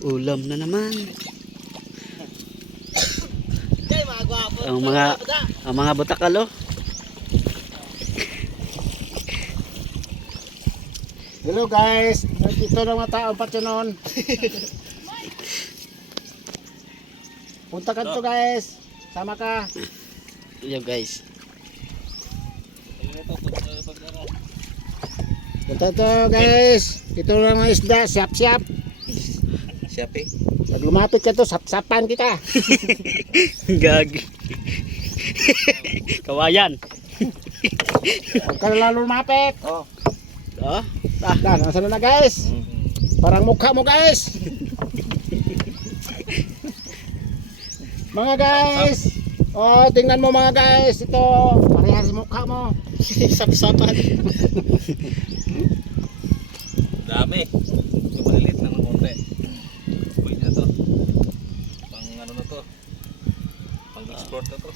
Ulam na naman. Day, mga gwapo. Ang mga butakal, oh. Hello guys, ito na mga taong patsunon. Punta ka to guys, sama ka. Yo guys. Punta to guys, ito lang ang isda, siap-siap. Siap eh. Pag lumapit ka to, sap-sapan kita. Gag. Kawayan. Huwag ka na lalo lumapit. Oh. Oh. Dan, nasa na guys? Parang mukha mo guys. Mga guys, oh tingnan mo mga guys, ito parehas mukha mo. Sap-sapan. Dami. Yung malilit na ng konti. Pwede na to. Pang ano na to. Pang export na to.